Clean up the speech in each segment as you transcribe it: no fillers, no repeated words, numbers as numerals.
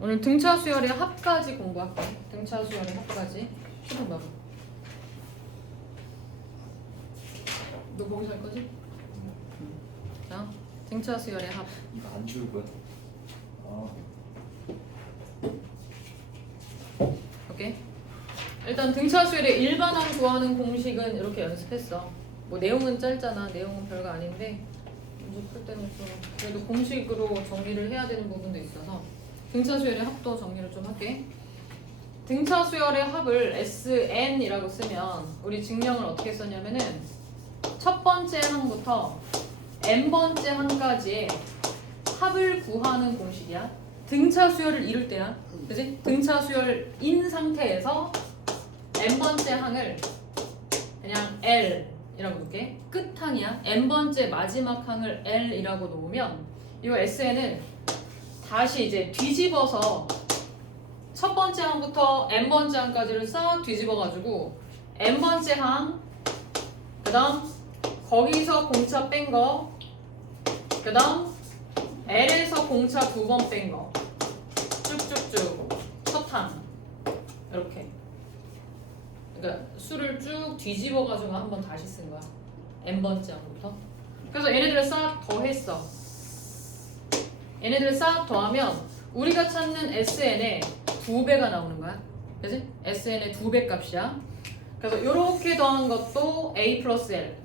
오늘 등차 수열의 합까지 공부할게. 등차 수열의 합까지. 시동 봐봐. 너 거기서 할 거지? 자, 등차 수열의 합. 이거 안 지울 거야? 아, 오케이. 일단 등차 수열의 일반항 구하는 공식은 이렇게 연습했어. 뭐 내용은 짧잖아. 내용은 별거 아닌데 문제 풀 때는 좀 그래도 공식으로 정리를 해야 되는 부분도 있어서 등차 수열의 합도 정리를 좀 할게. 등차 수열의 합을 SN이라고 쓰면 우리 증명을 어떻게 썼냐면은 첫 번째 항부터 n번째 항까지의 합을 구하는 공식이야. 등차 수열을 이룰 때야. 그지? 등차 수열인 상태에서 n번째 항을 그냥 L이라고 놓을게. 끝항이야. n번째 마지막 항을 L이라고 놓으면 이 SN은 다시 이제 뒤집어서 첫 번째 항부터 n번째 항까지를 싹 뒤집어가지고 n번째 항, 그 다음 거기서 공차 뺀 거, 그 다음 L에서 공차 2번 뺀 거 쭉쭉쭉 첫 항 이렇게. 그러니까 수를 쭉 뒤집어가지고 한번 다시 쓴 거야. n번째 항부터. 그래서 얘네들을 싹 더했어. 얘네들을 싹 더하면 우리가 찾는 SN의 2배가 나오는 거야. 그치? SN의 2배 값이야. 그래서 이렇게 더한 것도 A 플러스 L.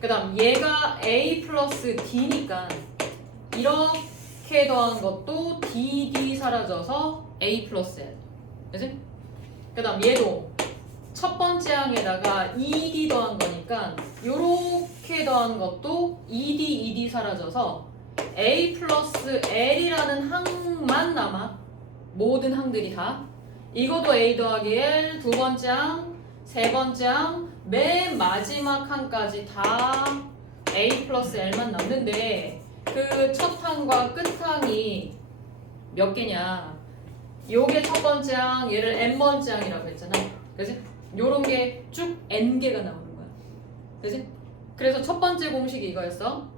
그 다음 얘가 A 플러스 D니까 이렇게 더한 것도 DD 사라져서 A 플러스 L. 그치? 그 다음 얘도 첫 번째 항에다가 ED 더한 거니까 이렇게 더한 것도 ED 사라져서 A 플러스 L이라는 항만 남아. 모든 항들이 다. 이것도 A 더하기 L, 두 번째 항, 세 번째 항, 맨 마지막 항까지 다 A 플러스 L만 남는데 그 첫 항과 끝 항이 몇 개냐. 요게 첫 번째 항, 얘를 n번째 항이라고 했잖아. 그치? 요런 게 쭉 n개가 나오는 거야. 그치? 그래서 첫 번째 공식이 이거였어.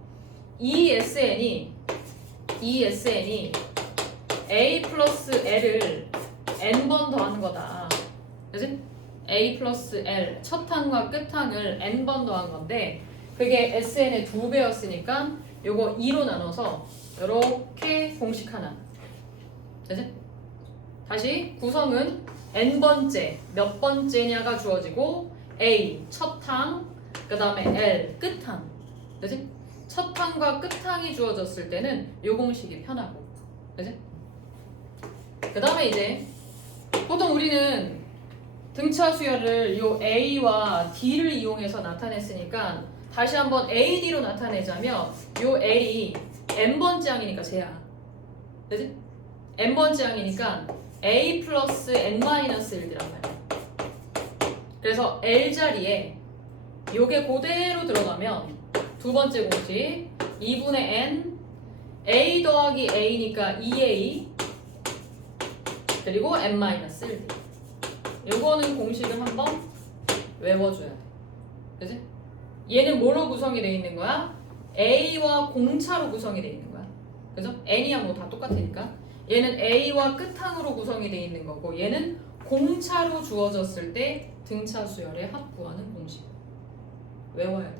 ESN이 A 플러스 L을 n번 더하는 거다. 그치? A 플러스 L 첫 항과 끝 항을 n번 더한 건데 그게 SN의 2배였으니까 요거 2로 나눠서 이렇게 공식 하나. 그치? 다시 구성은 n번째 몇 번째냐가 주어지고 A 첫 항, 그 다음에 L 끝 항. 그치? 첫 항과 끝 항이 주어졌을 때는 요 공식이 편하고. 그치? 그 다음에 이제 보통 우리는 등차 수열을 요 A와 D를 이용해서 나타냈으니까 다시 한번 AD로 나타내자면 요 L이 n번째 항이니까 쟤야. 그치? n번째 항이니까 A 플러스 N-1이란 말이야. 그래서 L 자리에 요게 그대로 들어가면 두 번째 공식 2분의 N A 더하기 A니까 2A 그리고 N-1D. 요거는 공식을 한번 외워줘야 돼. 그치? 얘는 뭐로 구성이 되어 있는 거야? A와 공차로 구성이 되어 있는 거야. 그죠? N이야 뭐 다 똑같으니까. 얘는 A와 끝항으로 구성이 되어 있는 거고 얘는 공차로 주어졌을 때 등차 수열의 합 구하는 공식. 외워야 돼.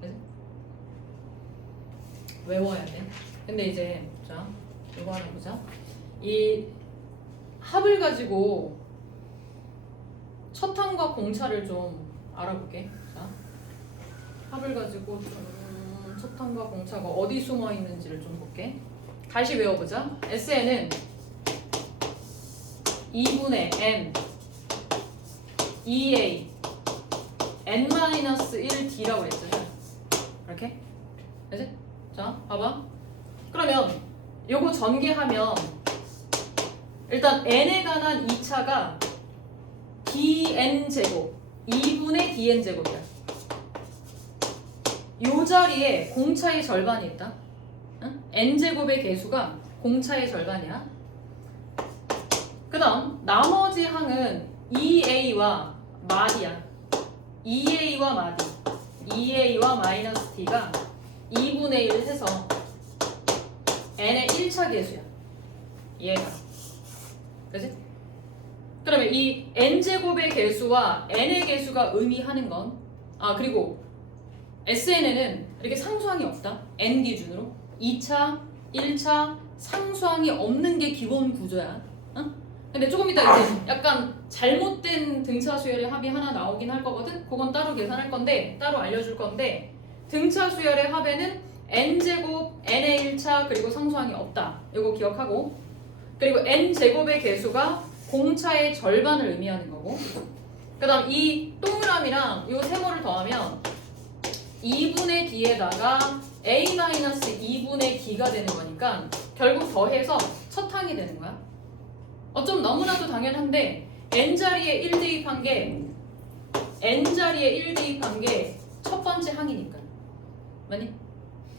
그치? 외워야 돼. 근데 이제 자 이거 하나 보자. 이 합을 가지고 첫 항과 공차를 좀 알아볼게. 자, 합을 가지고 첫 항과 공차가 어디 숨어 있는지를 좀 볼게. 다시 외워보자. SN은 2분의 N 2A N-1D라고 했잖아. 이렇게. 그치? 자, 봐봐. 그러면 요거 전개하면 일단 n에 관한 2차가 dn제곱 2분의 dn제곱이야. 요 자리에 공차의 절반이 있다. 응? n제곱의 개수가 공차의 절반이야. 그 다음 나머지 항은 2a와 마디야. 2a와 마디 2a와 마이너스 d가 2분의 1 해서 n의 1차 개수야. 얘가. 그지? 그러면 이 n제곱의 개수와 n의 개수가 의미하는 건 그리고 SN에는 이렇게 상수항이 없다. n 기준으로 2차, 1차 상수항이 없는 게 기본 구조야. 근데 조금 이따 이제 약간 잘못된 등차 수열의 합이 하나 나오긴 할 거거든. 그건 따로 계산할 건데 따로 알려줄 건데 등차 수열의 합에는 n제곱, n의 1차 그리고 상수항이 없다. 이거 기억하고 그리고 n제곱의 개수가 공차의 절반을 의미하는 거고 그 다음 이 동그라미랑 이 세모를 더하면 2분의 d에다가 a-2분의 d가 되는 거니까 결국 더해서 첫 항이 되는 거야. 어쩜 너무나도 당연한데 n자리에 1 대입한 게 첫 번째 항이니까 맞니?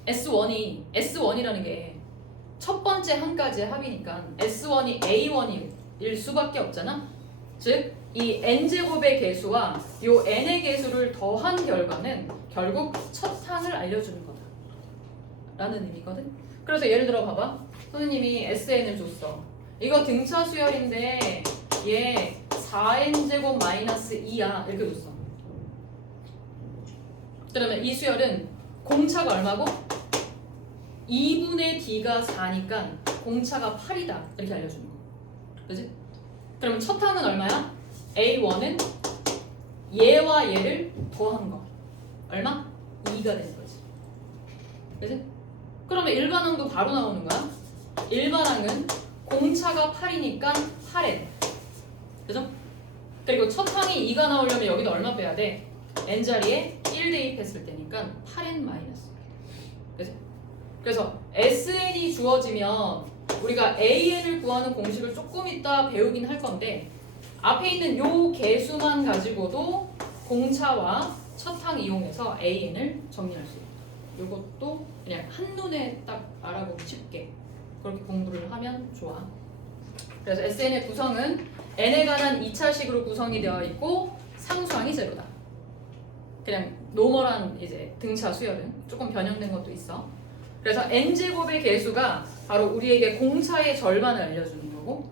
S1이라는 게 첫 번째 항까지의 합이니까 S1이 A1일 수밖에 없잖아. 즉 이 n제곱의 개수와 요 n의 개수를 더한 결과는 결국 첫 항을 알려주는 거다 라는 의미거든. 그래서 예를 들어 봐봐. 선생님이 SN을 줬어. 이거 등차 수열인데 얘 4n제곱 마이너스 2야 이렇게 줬어. 그러면 이 수열은 공차가 얼마고? 2분의 d가 4니까 공차가 8이다 이렇게 알려주는 거. 그지? 그러면 첫 항은 얼마야? A1은 얘와 얘를 더한 거. 얼마? 2가 되는 거지. 그지? 그러면 일반항도 바로 나오는 거야. 일반항은 공차가 8이니까 8n. 그죠? 그리고 첫 항이 2가 나오려면 여기도 얼마 빼야 돼? n자리에 1 대입했을 때니까 8n 마이너스. 그지? 그래서 SN이 주어지면 우리가 AN을 구하는 공식을 조금 이따 배우긴 할 건데 앞에 있는 요 개수만 가지고도 공차와 첫 항 이용해서 AN을 정리할 수 있다. 요것도 그냥 한눈에 딱 알아보기 쉽게 그렇게 공부를 하면 좋아. 그래서 SN의 구성은 n에 관한 2차식으로 구성이 되어 있고 상수항이 제로다. 그냥 노멀한 이제 등차 수열은 조금 변형된 것도 있어. 그래서 n제곱의 개수가 바로 우리에게 공차의 절반을 알려주는 거고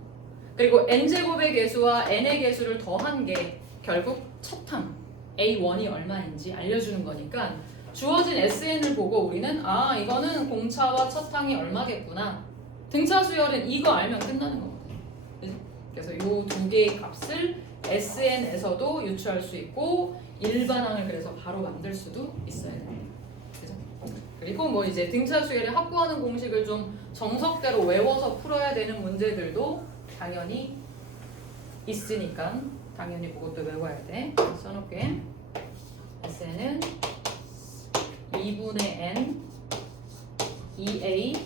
그리고 n제곱의 개수와 n의 개수를 더한 게 결국 첫 항 A1이 얼마인지 알려주는 거니까 주어진 SN을 보고 우리는 이거는 공차와 첫 항이 얼마겠구나. 등차 수열은 이거 알면 끝나는 거거든요. 그래서 이 두 개의 값을 SN에서도 유추할 수 있고 일반항을 그래서 바로 만들 수도 있어야 됩니다. 그리고 뭐 이제 등차 수열을 확보하는 공식을 좀 정석대로 외워서 풀어야 되는 문제들도 당연히 있으니까 당연히 그것도 외워야 돼. 써놓게. SN은 2분의 n 2a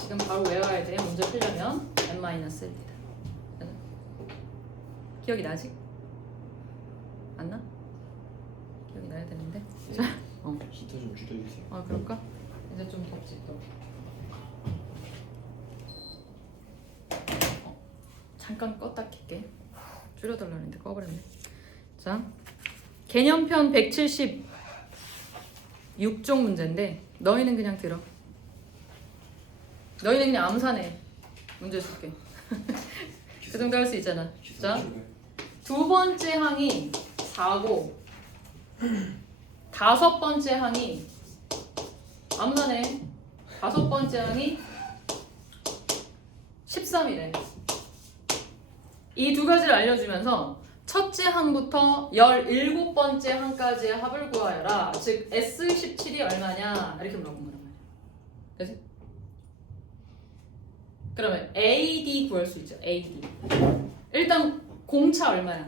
지금 바로 외워야 돼. 문제 풀려면 n-1입니다. 기억이 나지? 안 나? 기억이 나야 되는데. 네. 힌트 좀 줄여주세요. 그럴까? 이제 좀 덥지 또. 잠깐 껐다 킬게. 줄여달라는데 꺼버렸네. 자, 개념편 176종 문제인데 너희는 그냥 들어. 너희는 그냥 암산해. 문제 줄게. 그 정도 할 수 있잖아. 자, 두 번째 항이 4고 다섯 번째 항이 암산해. 다섯 번째 항이 13이래. 이 두 가지를 알려주면서 첫째 항부터 17번째 항까지의 합을 구하여라. 즉 S17이 얼마냐 이렇게 물어본 거란 말이야. 그치? 그러면 AD 구할 수 있죠. AD. 일단 공차 얼마야?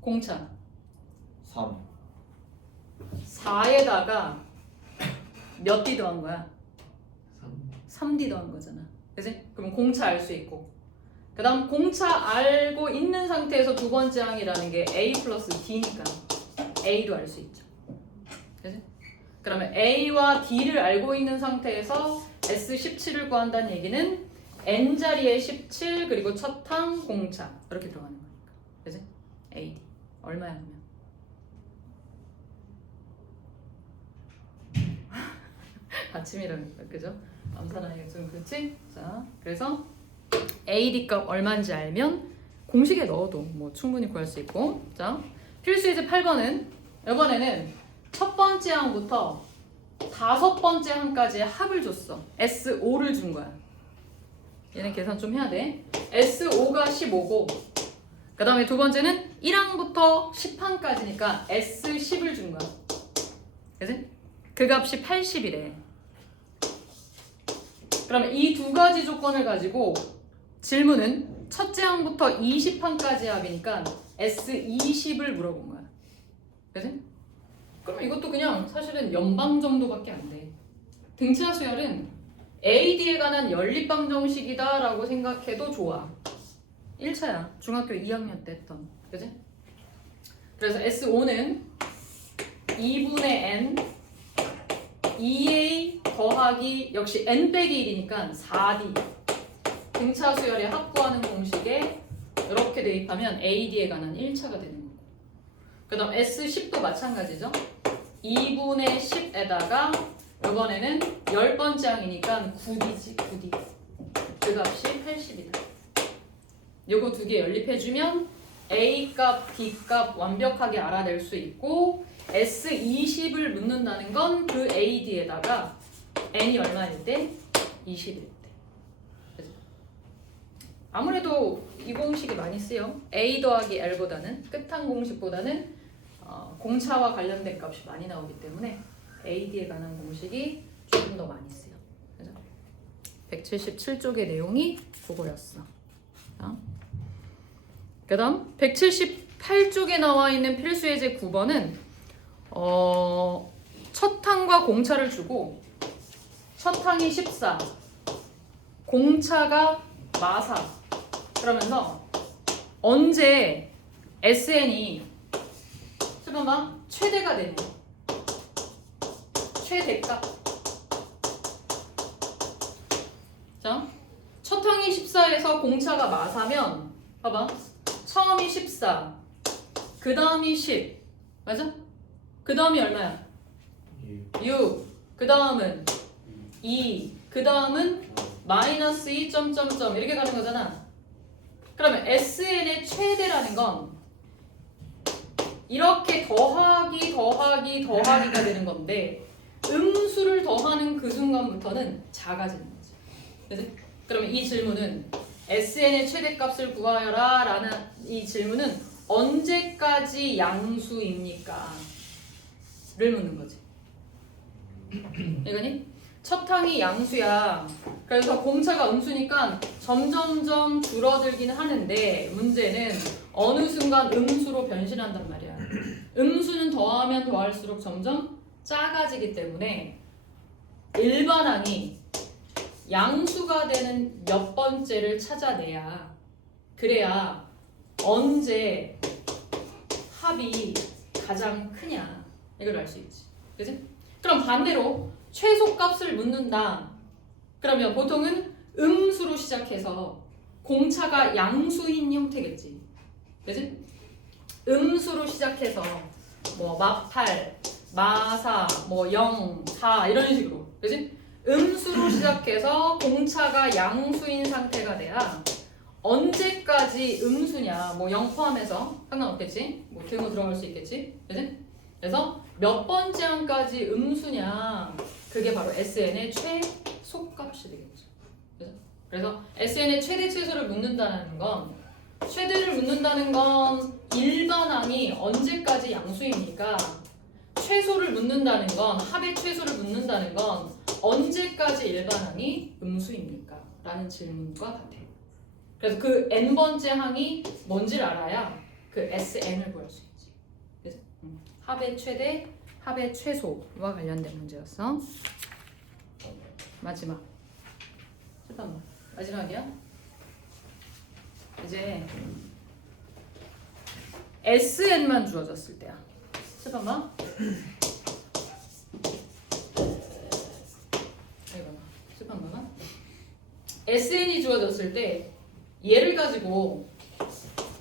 공차 3. 4에다가 몇 D 더한 거야? 3. 3D 더한 거잖아. 그치? 그럼 공차 알 수 있고 그 다음 공차 알고 있는 상태에서 두 번째 항이라는 게 A 플러스 D니까 A도 알 수 있죠. 그치? 그러면 A와 D를 알고 있는 상태에서 S17을 구한다는 얘기는 N자리에 17 그리고 첫 항 공차 이렇게 들어가는 거니까. 그치? AD 얼마야 그러면? 아침이라는 거야. 그죠? 암산하기가 좀 그렇지? 자, 그래서 AD 값 얼마인지 알면 공식에 넣어도 뭐 충분히 구할 수 있고. 자, 필수이제 8번은 이번에는 첫 번째 항부터 다섯 번째 항까지의 합을 줬어. S5를 준 거야. 얘는 계산 좀 해야 돼. S5가 15고 그 다음에 두 번째는 1항부터 10항까지니까 S10을 준 거야. 그치? 그 값이 80이래. 그러면 이 두 가지 조건을 가지고 질문은 첫째 항부터 20항까지의 합이니까 S20을 물어본 거야. 그치? 그럼 이것도 그냥 사실은 연방 정도밖에 안 돼. 등차 수열은 AD에 관한 연립방정식이다 라고 생각해도 좋아. 1차야. 중학교 2학년 때 했던. 그치? 그래서 S5는 2분의 N 2A 더하기 역시 N 빼기 1이니까 4D 등차 수열의 합구하는 공식에 이렇게 대입하면 AD에 관한 1차가 되는 거고 그 다음 S10도 마찬가지죠. 2분의 10에다가 이번에는 10번째 항이니까 9D지 9D 그 값이 80이다. 요거 두 개 연립해주면 A 값, B 값 완벽하게 알아낼 수 있고 S20을 묻는다는 건 그 AD에다가 N이 얼마일 때? 20일 때. 그죠? 아무래도 이 공식이 많이 쓰여. A 더하기 L보다는 끝항 공식보다는 공차와 관련된 값이 많이 나오기 때문에 AD에 관한 공식이 조금 더 많이 쓰여. 그죠? 177쪽의 내용이 그거였어. 그 다음 178쪽에 나와 있는 필수예제 9번은 첫 항과 공차를 주고 첫 항이 14 공차가 마사 그러면서 언제 SN이 잠깐만 최대가 되니 최대값 자, 첫 항이 14에서 공차가 마사면 봐봐 처음이 14 그 다음이 10 맞아? 그 다음이 얼마야? 6 그 다음은 2 그 다음은 마이너스 2 점점점 이렇게 가는 거잖아. 그러면 SN의 최대라는 건 이렇게 더하기가 되는 건데 음수를 더하는 그 순간부터는 작아지는 거지. 그치? 그러면 이 질문은 SN의 최대값을 구하여라 라는 이 질문은 언제까지 양수입니까? 를 묻는 거지. 이거니? 첫 항이 양수야. 그래서 공차가 음수니까 점점점 줄어들긴 하는데 문제는 어느 순간 음수로 변신한단 말이야. 음수는 더하면 더할수록 점점 작아지기 때문에 일반항이 양수가 되는 몇 번째를 찾아내야 그래야 언제 합이 가장 크냐 이걸 알 수 있지. 그치? 그럼 반대로 최소값을 묻는다. 그러면 보통은 음수로 시작해서 공차가 양수인 형태겠지. 그치? 음수로 시작해서 뭐 마8, 마4, 뭐 0, 4 이런 식으로. 그치? 음수로 시작해서 공차가 양수인 상태가 돼야 언제까지 음수냐 뭐 0 포함해서 상관없겠지. 뭐 등호 들어갈 수 있겠지. 그치? 그래서 몇 번째 항까지 음수냐 그게 바로 SN의 최소값이 되겠죠. 그래서 SN의 최대 최소를 묻는다는 건 최대를 묻는다는 건 일반항이 언제까지 양수입니까? 최소를 묻는다는 건 합의 최소를 묻는다는 건 언제까지 일반항이 음수입니까? 라는 질문과 같아요. 그래서 그 n번째 항이 뭔지를 알아야 그 SN을 구할 수 있지. 그래서 합의 최대, 합의 최소와 관련된 문제였어. 마지막. 잠깐만. 마지막이야? 이제 SN만 주어졌을 때야. 잠깐만. 잠깐만. SN이 주어졌을 때 얘를 가지고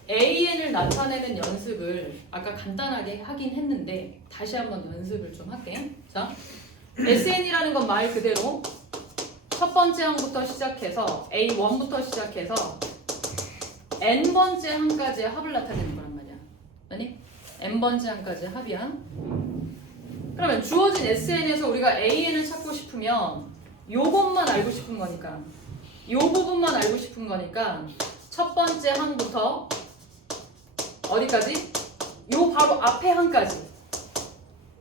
AN을 나타내는 연습을 아까 간단하게 하긴 했는데 다시 한번 연습을 좀 할게. 자, SN이라는 건 말 그대로 첫 번째 항부터 시작해서 A1부터 시작해서 n번째 항까지의 합을 나타내는 거란 말이야. 아니? n번째 항까지의 합이야. 그러면 주어진 SN에서 우리가 AN을 찾고 싶으면 요것만 알고 싶은 거니까 요 부분만 알고 싶은 거니까 첫 번째 항부터 어디까지? 요 바로 앞에 항까지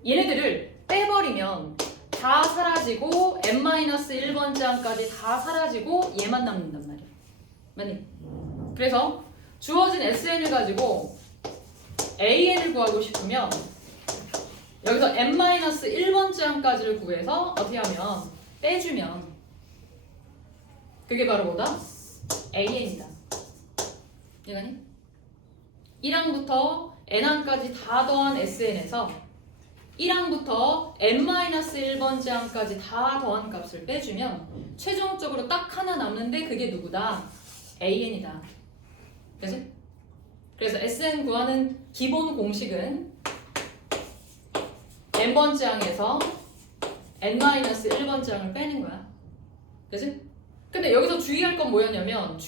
얘네들을 빼버리면 다 사라지고 n-1번째 항까지 다 사라지고 얘만 남는단 말이야. 맞니? 그래서 주어진 SN을 가지고 AN을 구하고 싶으면 여기서 n-1번째 항까지를 구해서 어떻게 하면 빼주면 그게 바로 뭐다? AN이다. 이해가니? 1항부터 n항까지 다 더한 SN에서 1항부터 n-1번째 항까지 다 더한 값을 빼주면 최종적으로 딱 하나 남는데 그게 누구다? AN이다. 그치? 그래서 SN 구하는 기본 공식은 n번째 항에서 n-1번째 항을 빼는 거야. 그치? 근데 여기서 주의할 건 뭐였냐면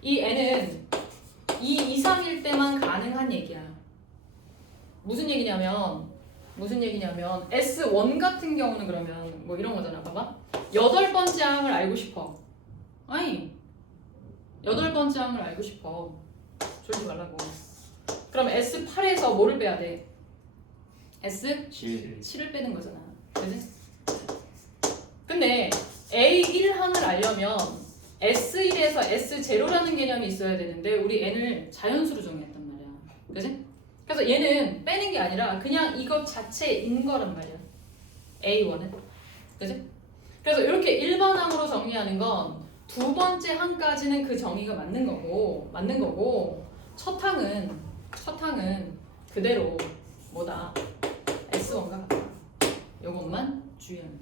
이 n은 2 이상일 때만 가능한 얘기야. 무슨 얘기냐면 S1 같은 경우는 그러면 뭐 이런 거잖아. 봐봐. 8번째 항을 알고 싶어. 아니 8번째 항을 알고 싶어. 졸지 말라고. 그럼 S8에서 뭐를 빼야 돼? S7을 빼는 거잖아. 그지? 근데 A1항을 알려면 S1에서 S0라는 개념이 있어야 되는데 우리 n을 자연수로 정의했단 말이야. 그지? 그래서 얘는 빼는 게 아니라 그냥 이것 자체인 거란 말이야. A1은. 그지? 그래서 이렇게 일반항으로 정의하는 건 두 번째 항까지는 그 정의가 맞는 거고 첫 항은 그대로 뭐다? S1과 같다. 요것만 주의하면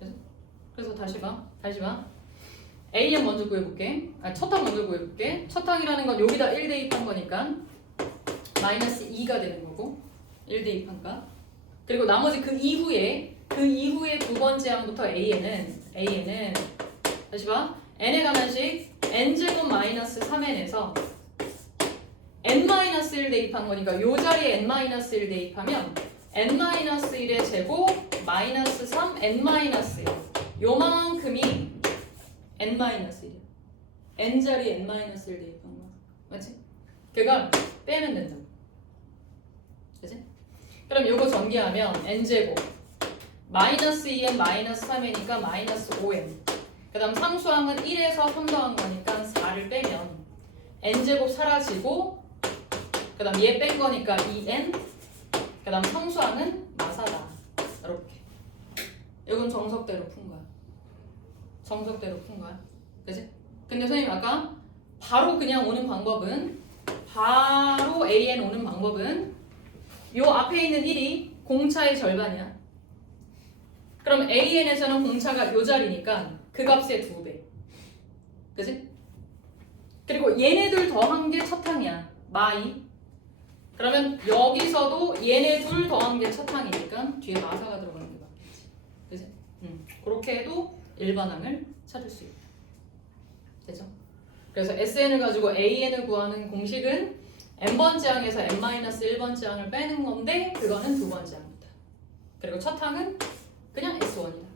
돼. 그래서 다시 봐. AN 먼저 구해볼게. 첫 항 먼저 구해볼게. 첫 항이라는 건 여기다 1 대입한 거니까 마이너스 2가 되는 거고 1 대입한가. 그리고 나머지 그 이후에 두 번째 항부터 AN은 다시 봐. n에 관한식 n제곱 마이너스 3n에서 n-1 대입한 거니까 요 자리에 n-1 대입하면 n-1의 제곱 마이너스 3 n-1 요만큼이 n-1이야. n자리에 n-1 대입한 거 맞지? 그러니까 빼면 된다고. 그치? 그럼 요거 전개하면 n제곱 마이너스 2n 마이너스 3이니까 마이너스 5n 그 다음 상수항은 1에서 3 더한 거니까 4를 빼면 n제곱 사라지고 그 다음 얘 뺀 거니까 2n 그 다음 상수항은 마사다. 이렇게 이건 정석대로 푼 거야. 그치? 근데 선생님 아까 바로 그냥 오는 방법은 바로 AN 오는 방법은 요 앞에 있는 1이 공차의 절반이야. 그럼 AN에서는 공차가 요 자리니까 그 값의 2배. 그치? 그리고 얘네들 더한 게 첫 항이야. 마이. 그러면 여기서도 얘네 둘 더한 게 첫 항이니까 뒤에 마사가 들어가는 게 맞겠지. 그치? 그렇게 해도 일반항을 찾을 수 있다. 되죠? 그래서 SN을 가지고 AN을 구하는 공식은 n번째 항에서 n-1번째 항을 빼는 건데 그거는 두 번째 항이다. 그리고 첫 항은 그냥 S1이다.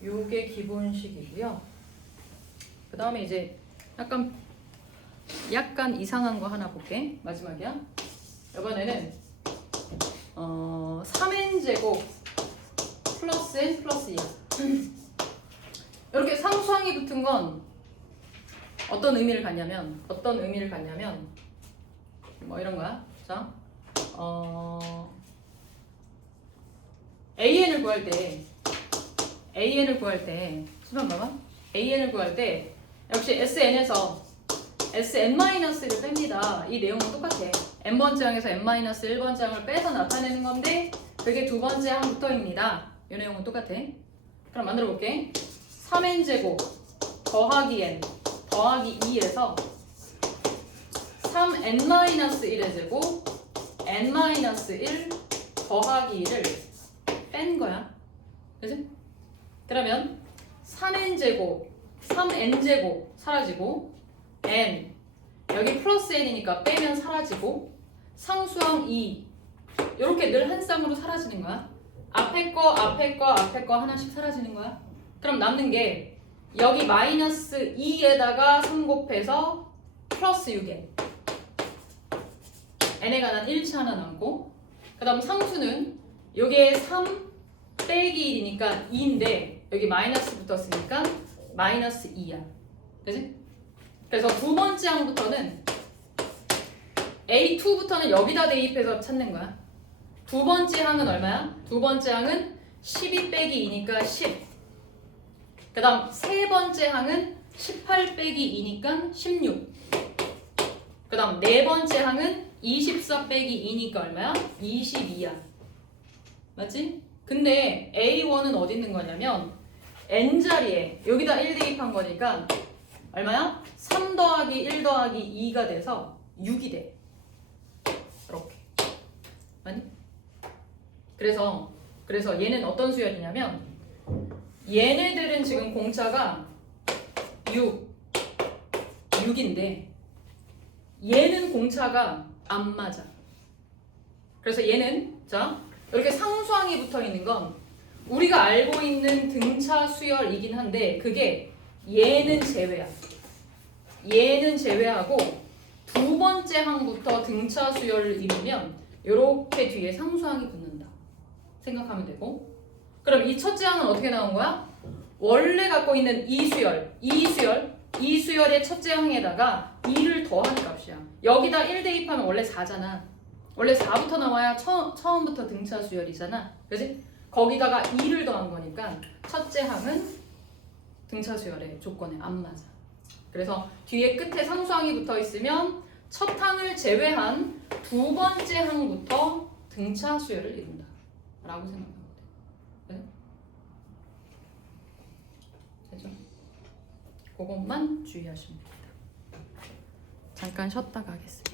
요게 기본식이고요. 그 다음에 이제 약간 이상한 거 하나 볼게. 마지막이야. 이번에는 3n제곱 플러스 n 플러스 2야. 이렇게 상수항이 붙은 건 어떤 의미를 갖냐면 뭐 이런 거야. 자, AN을 구할 때 수면 봐봐. AN을 구할 때 역시 SN에서 SN-를 뺍니다. 이 내용은 똑같아. n번째 항에서 n-1번째 항을 빼서 나타내는 건데 그게 두 번째 항부터입니다. 이 내용은 똑같아. 그럼 만들어 볼게. 3n제곱 더하기 n 더하기 2에서 3n-1의 제곱 n-1 더하기 2를 뺀 거야. 그지? 그러면 3n제곱, 3n제곱 사라지고 n 여기 플러스 n이니까 빼면 사라지고 상수항 2 이렇게 늘 한 쌍으로 사라지는 거야. 앞에 거, 앞에 거, 앞에 거 하나씩 사라지는 거야. 그럼 남는 게 여기 마이너스 2에다가 3 곱해서 플러스 6n n에 관한 일치 하나 남고 그 다음 상수는 여기에 3 빼기 1이니까 2인데 여기 마이너스 붙었으니까 마이너스 2야. 그지? 그래서 두 번째 항부터는 A2부터는 여기다 대입해서 찾는 거야. 두 번째 항은 얼마야? 두 번째 항은 12 빼기 2니까 10. 그 다음 세 번째 항은 18 빼기 2니까 16. 그 다음 네 번째 항은 24 빼기 2니까 얼마야? 22야. 맞지? 근데 A1은 어디 있는 거냐면 N자리에 여기다 1 대입한 거니까 얼마야? 3 더하기 1 더하기 2가 돼서 6이 돼. 이렇게. 아니? 그래서 얘는 어떤 수열이냐면 얘네들은 지금 공차가 6인데 얘는 공차가 안 맞아. 그래서 얘는 자 이렇게 상수항이 붙어 있는 건 우리가 알고 있는 등차 수열이긴 한데 그게 얘는 제외야. 얘는 제외하고 두 번째 항부터 등차 수열을 이루면 이렇게 뒤에 상수항이 붙는다 생각하면 되고 그럼 이 첫째 항은 어떻게 나온 거야? 원래 갖고 있는 이 수열의 첫째 항에다가 2를 더한 값이야. 여기다 1 대입하면 원래 4잖아. 원래 4부터 나와야 처음부터 등차 수열이잖아. 그지? 거기다가 2를 더한 거니까 첫째 항은 등차 수열의 조건에 안 맞아. 그래서 뒤에 끝에 상수항이 붙어 있으면 첫 항을 제외한 두 번째 항부터 등차 수열을 이룬다 라고 생각하면 돼. 되죠? 그것만 주의하시면 됩니다. 잠깐 쉬었다가 하겠습니다.